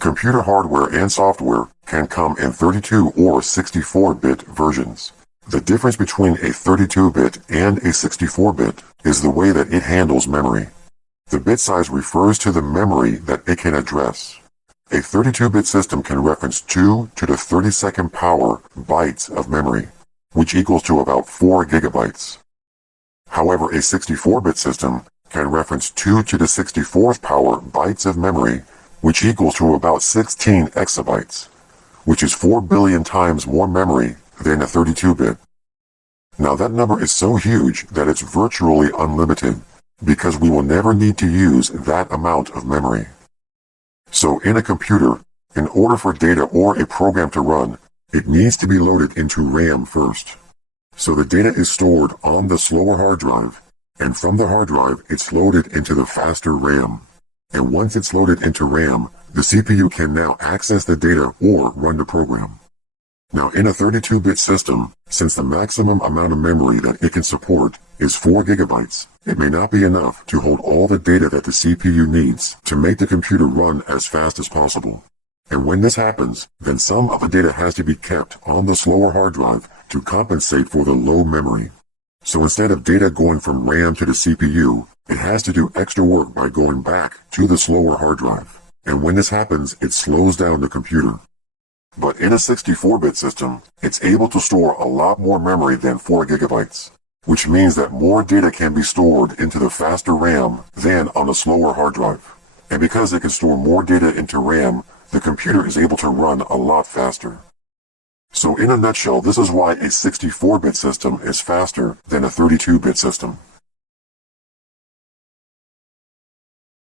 Computer hardware and software can come in 32 or 64-bit versions. The difference between a 32-bit and a 64-bit is the way that it handles memory. The bit size refers to the memory that it can address. A 32-bit system can reference 2 to the 32nd power bytes of memory, which equals to about 4 gigabytes. However, a 64-bit system can reference 2 to the 64th power bytes of memory, which equals to about 16 exabytes, which is 4 billion times more memory than a 32-bit. Now that number is so huge that it's virtually unlimited, because we will never need to use that amount of memory. So in a computer, in order for data or a program to run, it needs to be loaded into RAM first. So the data is stored on the slower hard drive, and from the hard drive it's loaded into the faster RAM. And once it's loaded into RAM, the CPU can now access the data or run the program. Now in a 32-bit system, since the maximum amount of memory that it can support is 4 gigabytes, it may not be enough to hold all the data that the CPU needs to make the computer run as fast as possible. And when this happens, then some of the data has to be kept on the slower hard drive to compensate for the low memory. So instead of data going from RAM to the CPU, it has to do extra work by going back to the slower hard drive. And when this happens, it slows down the computer. But in a 64-bit system, it's able to store a lot more memory than 4 gigabytes, which means that more data can be stored into the faster RAM than on a slower hard drive. And because it can store more data into RAM, the computer is able to run a lot faster. So in a nutshell, this is why a 64-bit system is faster than a 32-bit system.